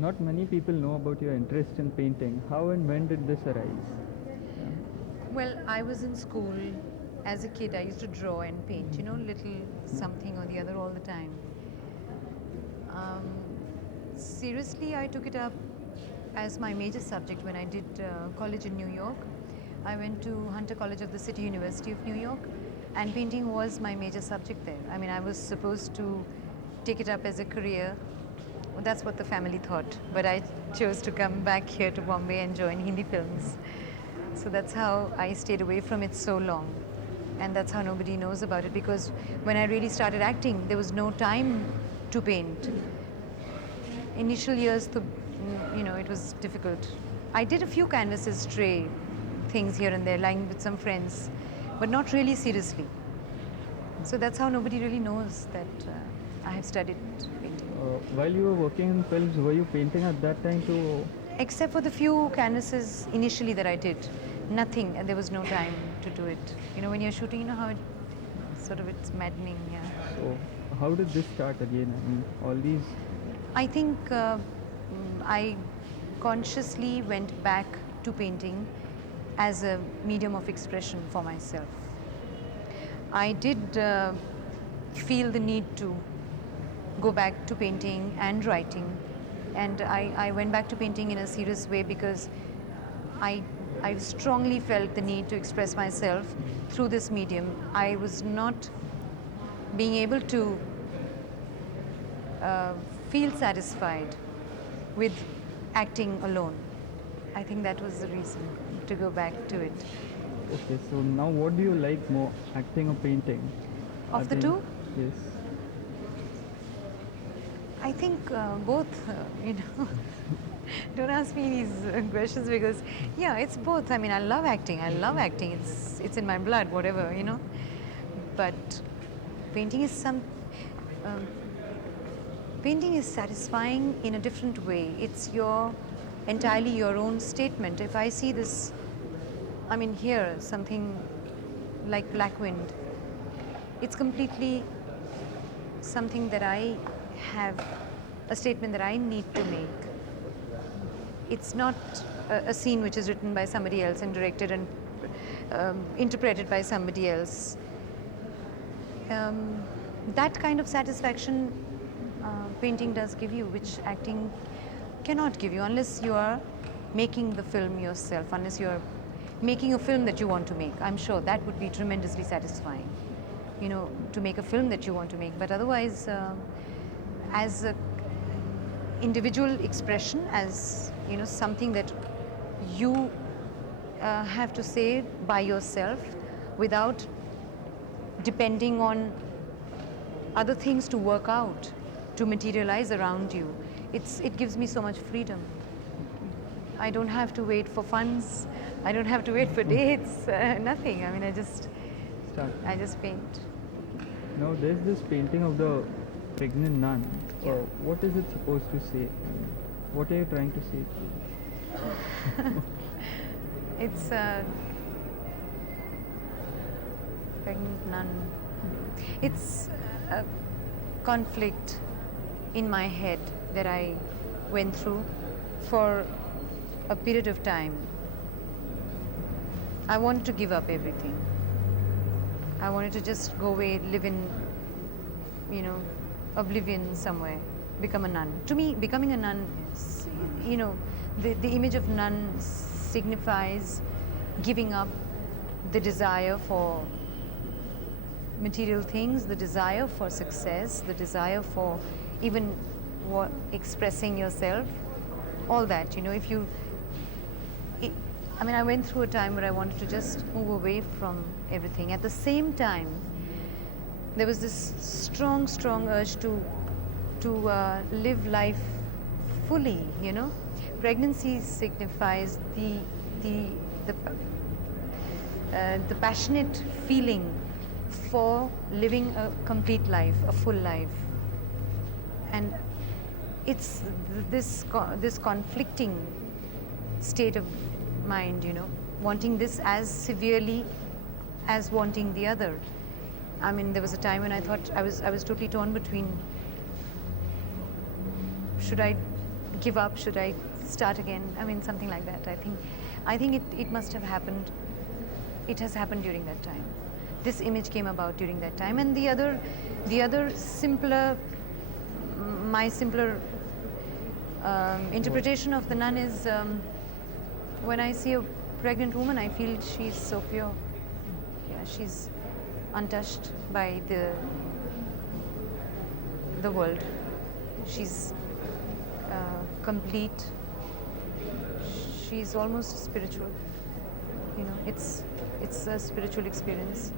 Not many people know about your interest in painting. How and when did this arise? Well, I was in school as a kid. I used to draw and paint, little something or the other all the time. Seriously, I took it up as my major subject when I did college in New York. I went to Hunter College of the City University of New York, and painting was my major subject there. I mean, I was supposed to take it up as a career. Well, that's what the family thought, but I chose to come back here to Bombay and join Hindi films. So that's how I stayed away from it so long. And that's how nobody knows about it, because when I really started acting, there was no time to paint. Initial years, it was difficult. I did a few canvases, stray things here and there, lying with some friends, but not really seriously. So that's how nobody really knows that I have studied painting. While you were working in films, were you painting at that time too? Except for the few canvases initially that I did, nothing, and there was no time to do it. When you're shooting, how it's maddening, yeah. So, how did this start again? I mean, all these. I think I consciously went back to painting as a medium of expression for myself. I did feel the need to go back to painting and writing, and I went back to painting in a serious way because I strongly felt the need to express myself through this medium. I was not being able to feel satisfied with acting alone. I think that was the reason to go back to it. Okay, so now what do you like more, acting or painting? Of the two? Yes. I think both, Don't ask me these questions because, yeah, it's both. I mean, I love acting. I love acting. It's in my blood, whatever. But painting is um, painting is satisfying in a different way. It's entirely your own statement. If I see this, I mean, here, something like Black Wind, it's completely something that I have, a statement that I need to make. It's not a scene which is written by somebody else and directed and interpreted by somebody else. That kind of satisfaction painting does give you, which acting cannot give you unless you are making the film yourself, unless you are making a film that you want to make. I'm sure that would be tremendously satisfying, to make a film that you want to make. But otherwise, as an individual expression, as something that you have to say by yourself without depending on other things to work out, to materialize around you. It gives me so much freedom. I don't have to wait for funds. I don't have to wait for dates. Nothing. I mean, I just paint. Now there's this painting of the pregnant nun. Yeah. What is it supposed to say? I mean, what are you trying to say? It's a pregnant nun. It's a conflict in my head that I went through for a period of time. I wanted to give up everything. I wanted to just go away, live in, oblivion somewhere, become a nun. To me, becoming a nun, the image of nun signifies giving up the desire for material things, the desire for success, the desire for even expressing yourself, all that. I went through a time where I wanted to just move away from everything. At the same time, there was this strong urge to live life fully. Pregnancy signifies the passionate feeling for living a complete life, a full life, and it's this conflicting state of mind, wanting this as severely as wanting the other. I mean, there was a time when I thought I was totally torn between, should I give up? Should I start again? I mean, something like that. I think it must have happened. It has happened during that time. This image came about during that time, and the other simpler, my simpler interpretation of the nun is when I see a pregnant woman, I feel she's so pure. Yeah, she's untouched by the world. She's complete. She's almost spiritual. You know, it's a spiritual experience.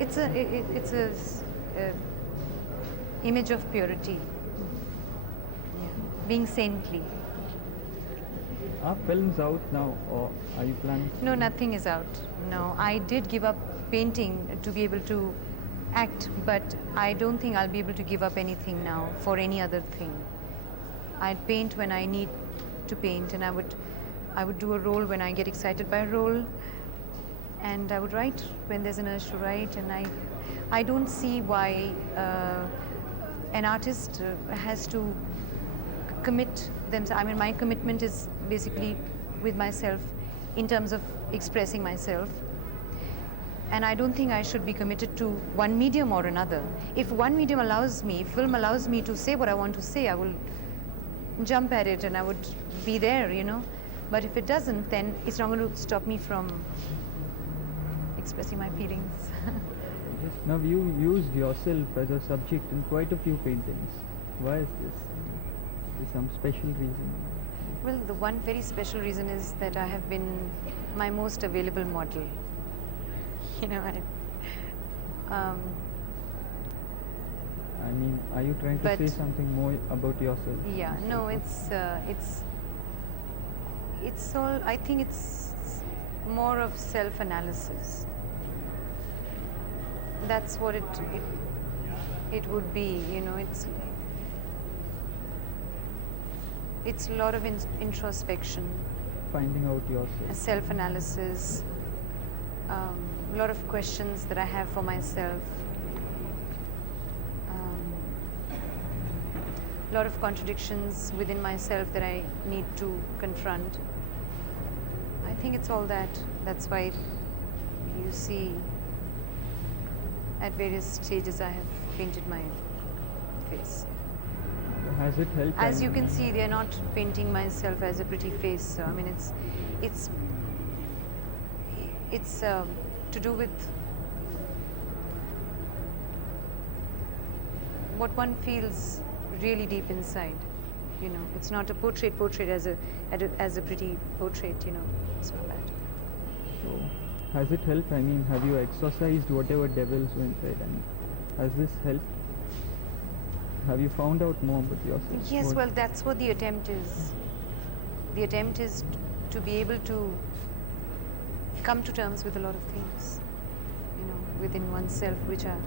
It's a image of purity. Yeah. Being saintly. Are films out now, or are you planning? No, nothing is out. No, I did give up painting to be able to act, but I don't think I'll be able to give up anything now for any other thing. I'd paint when I need to paint, and I would do a role when I get excited by a role, and I would write when there's an urge to write, and I don't see why an artist has to commit themselves. I mean, my commitment is basically with myself in terms of expressing myself. And I don't think I should be committed to one medium or another. If one medium allows me, if film allows me to say what I want to say, I will jump at it and I would be there, you know. But if it doesn't, then it's not going to stop me from expressing my feelings. Yes. Now you used yourself as a subject in quite a few paintings. Why is this? Is there some special reason? Well, the one very special reason is that I have been my most available model. You know, I mean, are you trying to But- say something more about yourself? yeah, no, it's all, I think it's more of self-analysis. That's what it would be, you know, it's a lot of introspection, Finding out yourself. self-analysis, a lot of questions that I have for myself, a lot of contradictions within myself that I need to confront. I think it's all that. That's why you see at various stages I have painted my face. Has it helped? As you can see, they're not painting myself as a pretty face. So I mean, it's to do with what one feels really deep inside. You know, it's not a portrait as a pretty portrait. You know, it's not that. So, has it helped? I mean, have you exorcised whatever devils were inside? I mean, has this helped? Have you found out more about yourself? Yes, well, that's what the attempt is. The attempt is to be able to come to terms with a lot of things, you know, within oneself, which are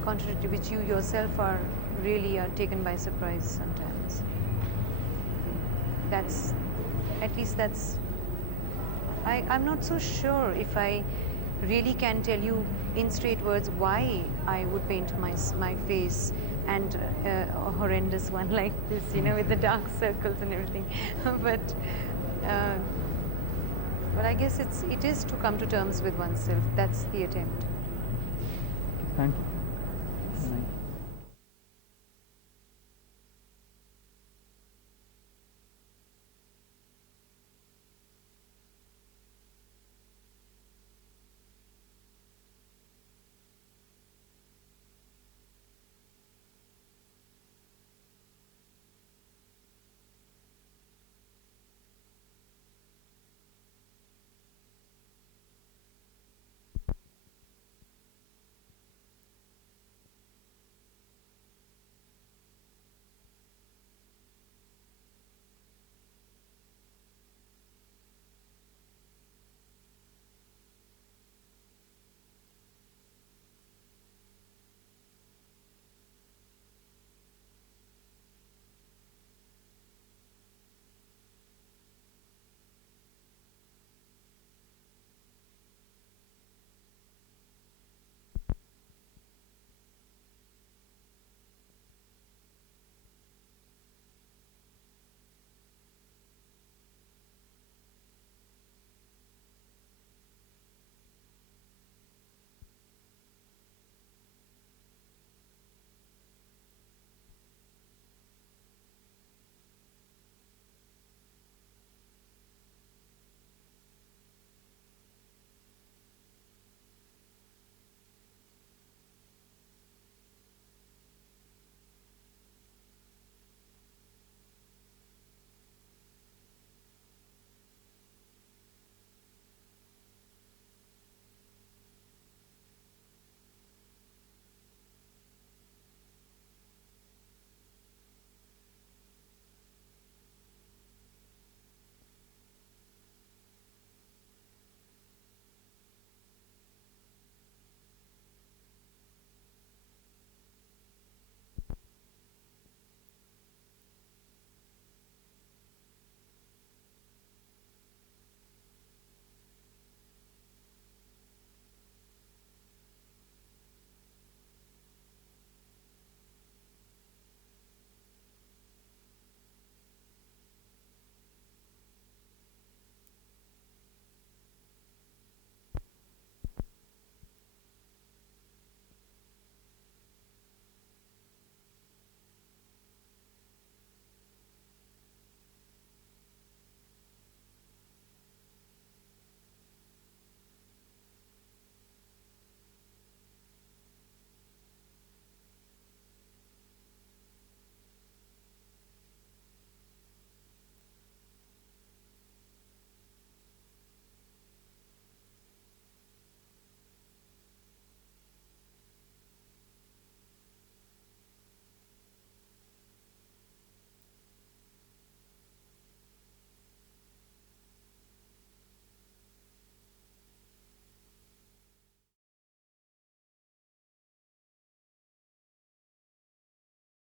contradictory, which you yourself are taken by surprise sometimes. I'm not so sure if I really can tell you in straight words why I would paint my face and a horrendous one like this, you know, with the dark circles and everything. But I guess it is to come to terms with oneself. That's the attempt. Thank you.